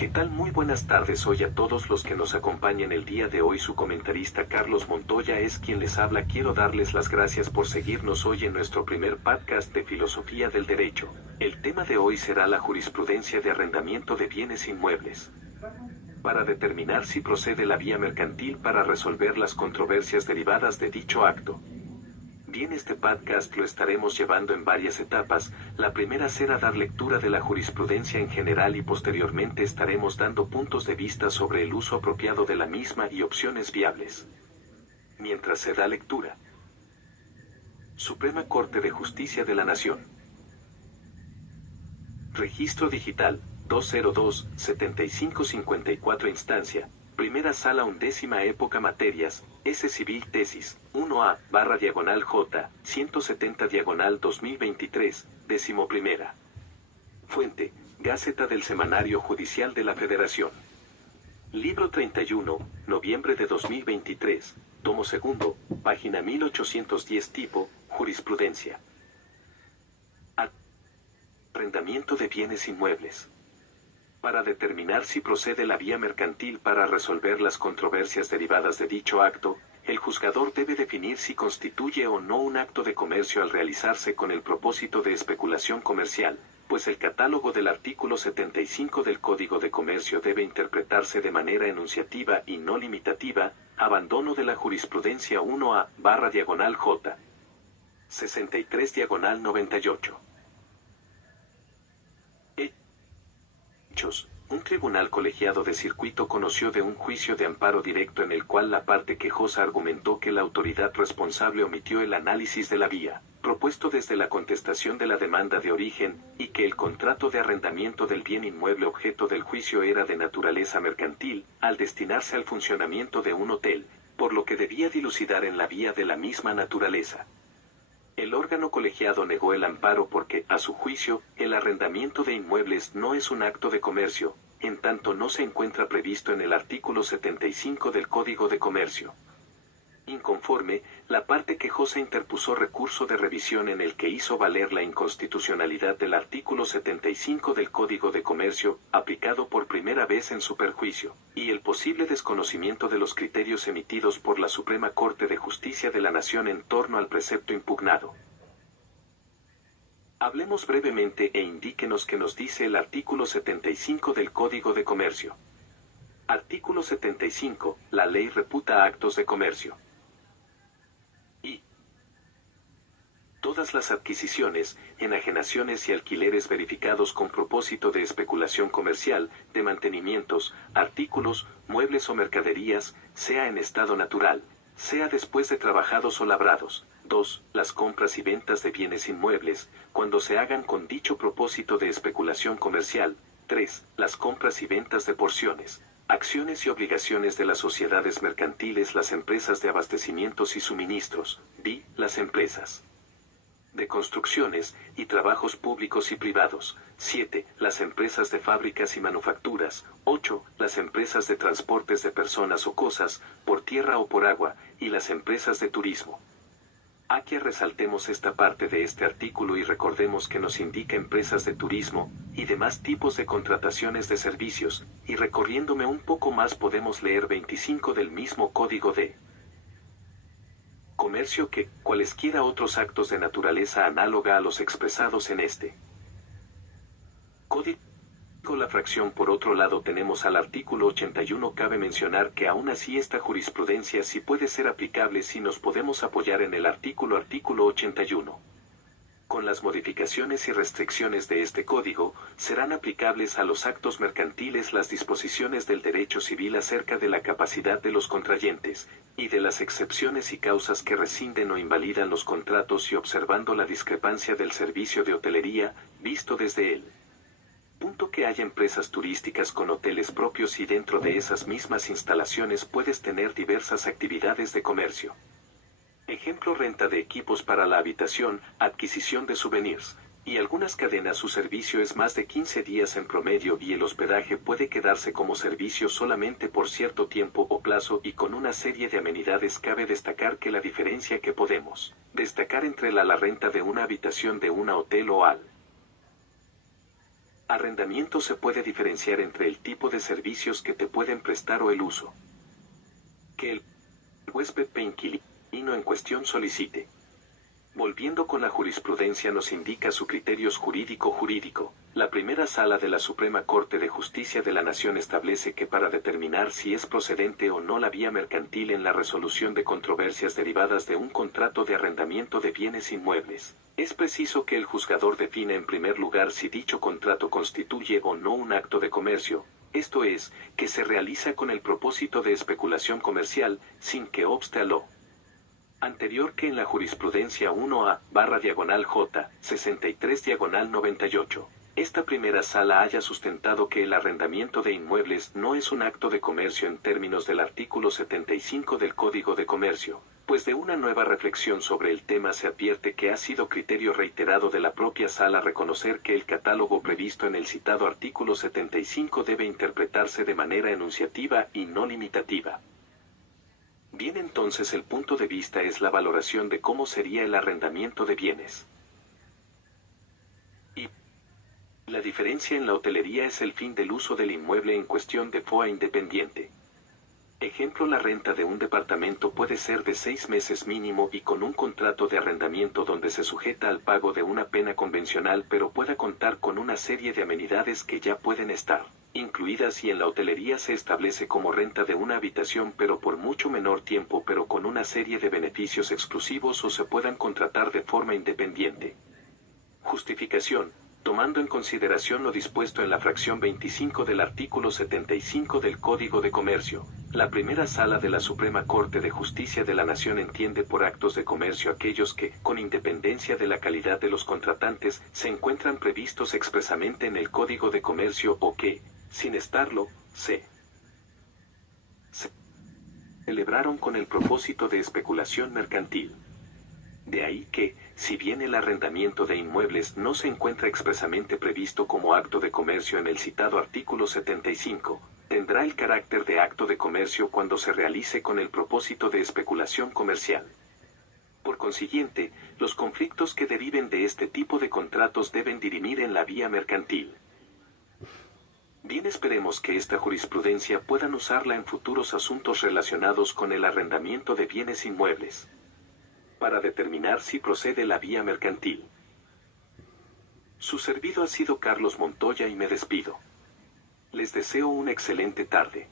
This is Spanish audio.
¿Qué tal? Muy buenas tardes hoy a todos los que nos acompañan el día de hoy. Su comentarista Carlos Montoya es quien les habla. Quiero darles las gracias por seguirnos hoy en nuestro primer podcast de Filosofía del Derecho. El tema de hoy será la jurisprudencia de arrendamiento de bienes inmuebles. Para determinar si procede la vía mercantil para resolver las controversias derivadas de dicho acto. Bien, este podcast lo estaremos llevando en varias etapas. La primera será dar lectura de la jurisprudencia en general y posteriormente estaremos dando puntos de vista sobre el uso apropiado de la misma y opciones viables. Mientras se da lectura. Suprema Corte de Justicia de la Nación. Registro Digital, 202-7554 instancia. Primera Sala, 11ª época. Materias: S. Civil. Tesis 1A/J 170/2023, 11ª. Fuente: Gaceta del Semanario Judicial de la Federación. Libro 31, noviembre de 2023, tomo segundo, página 1810. Tipo: Jurisprudencia. Arrendamiento de bienes inmuebles. Para determinar si procede la vía mercantil para resolver las controversias derivadas de dicho acto, el juzgador debe definir si constituye o no un acto de comercio al realizarse con el propósito de especulación comercial, pues el catálogo del artículo 75 del Código de Comercio debe interpretarse de manera enunciativa y no limitativa. Abandono de la jurisprudencia 1A/J 63/98. Un tribunal colegiado de circuito conoció de un juicio de amparo directo en el cual la parte quejosa argumentó que la autoridad responsable omitió el análisis de la vía, propuesto desde la contestación de la demanda de origen, y que el contrato de arrendamiento del bien inmueble objeto del juicio era de naturaleza mercantil, al destinarse al funcionamiento de un hotel, por lo que debía dilucidar en la vía de la misma naturaleza. El órgano colegiado negó el amparo porque, a su juicio, el arrendamiento de inmuebles no es un acto de comercio, en tanto no se encuentra previsto en el artículo 75 del Código de Comercio. Inconforme, la parte quejosa interpuso recurso de revisión en el que hizo valer la inconstitucionalidad del artículo 75 del Código de Comercio, aplicado por primera vez en su perjuicio, y el posible desconocimiento de los criterios emitidos por la Suprema Corte de Justicia de la Nación en torno al precepto impugnado. Hablemos brevemente e indíquenos qué nos dice el artículo 75 del Código de Comercio. Artículo 75. La ley reputa actos de comercio. Todas las adquisiciones, enajenaciones y alquileres verificados con propósito de especulación comercial, de mantenimientos, artículos, muebles o mercaderías, sea en estado natural, sea después de trabajados o labrados. 2. Las compras y ventas de bienes inmuebles, cuando se hagan con dicho propósito de especulación comercial. 3. Las compras y ventas de porciones, acciones y obligaciones de las sociedades mercantiles, las empresas de abastecimientos y suministros. B. Las empresas de construcciones y trabajos públicos y privados. 7. Las empresas de fábricas y manufacturas. 8. Las empresas de transportes de personas o cosas, por tierra o por agua, y las empresas de turismo. Aquí resaltemos esta parte de este artículo y recordemos que nos indica empresas de turismo, y demás tipos de contrataciones de servicios, y recorriéndome un poco más podemos leer 25 del mismo Código de Comercio que, cualesquiera otros actos de naturaleza análoga a los expresados en este Código. La fracción. Por otro lado tenemos al artículo 81. Cabe mencionar que aún así esta jurisprudencia sí puede ser aplicable si nos podemos apoyar en el artículo 81. Con las modificaciones y restricciones de este código, serán aplicables a los actos mercantiles las disposiciones del derecho civil acerca de la capacidad de los contrayentes, y de las excepciones y causas que rescinden o invalidan los contratos y observando la discrepancia del servicio de hotelería, visto desde el punto que haya empresas turísticas con hoteles propios y dentro de esas mismas instalaciones puedes tener diversas actividades de comercio. Ejemplo: renta de equipos para la habitación, adquisición de souvenirs, y algunas cadenas su servicio es más de 15 días en promedio y el hospedaje puede quedarse como servicio solamente por cierto tiempo o plazo y con una serie de amenidades. Cabe destacar que la diferencia que podemos destacar entre la renta de una habitación de un hotel o al Arrendamiento se puede diferenciar entre el tipo de servicios que te pueden prestar o el uso que el huésped o inquilino en cuestión solicite. Volviendo con la jurisprudencia nos indica su criterios jurídico. La primera sala de la Suprema Corte de Justicia de la Nación establece que para determinar si es procedente o no la vía mercantil en la resolución de controversias derivadas de un contrato de arrendamiento de bienes inmuebles, es preciso que el juzgador defina en primer lugar si dicho contrato constituye o no un acto de comercio, esto es, que se realiza con el propósito de especulación comercial, sin que obste a lo anterior que en la jurisprudencia 1A/J 63/98. Esta primera sala haya sustentado que el arrendamiento de inmuebles no es un acto de comercio en términos del artículo 75 del Código de Comercio, pues de una nueva reflexión sobre el tema se advierte que ha sido criterio reiterado de la propia sala reconocer que el catálogo previsto en el citado artículo 75 debe interpretarse de manera enunciativa y no limitativa. Bien, entonces el punto de vista es la valoración de cómo sería el arrendamiento de bienes. Y la diferencia en la hotelería es el fin del uso del inmueble en cuestión de forma independiente. Ejemplo, la renta de un departamento puede ser de 6 meses mínimo y con un contrato de arrendamiento donde se sujeta al pago de una pena convencional pero pueda contar con una serie de amenidades que ya pueden estar incluidas, y en la hotelería se establece como renta de una habitación pero por mucho menor tiempo pero con una serie de beneficios exclusivos o se puedan contratar de forma independiente. Justificación. Tomando en consideración lo dispuesto en la fracción 25 del artículo 75 del Código de Comercio, la primera sala de la Suprema Corte de Justicia de la Nación entiende por actos de comercio aquellos que, con independencia de la calidad de los contratantes, se encuentran previstos expresamente en el Código de Comercio o que, sin estarlo, se celebraron con el propósito de especulación mercantil. De ahí que, si bien el arrendamiento de inmuebles no se encuentra expresamente previsto como acto de comercio en el citado artículo 75, tendrá el carácter de acto de comercio cuando se realice con el propósito de especulación comercial. Por consiguiente, los conflictos que deriven de este tipo de contratos deben dirimir en la vía mercantil. Bien, esperemos que esta jurisprudencia puedan usarla en futuros asuntos relacionados con el arrendamiento de bienes inmuebles, para determinar si procede la vía mercantil. Su servido ha sido Carlos Montoya y me despido. Les deseo una excelente tarde.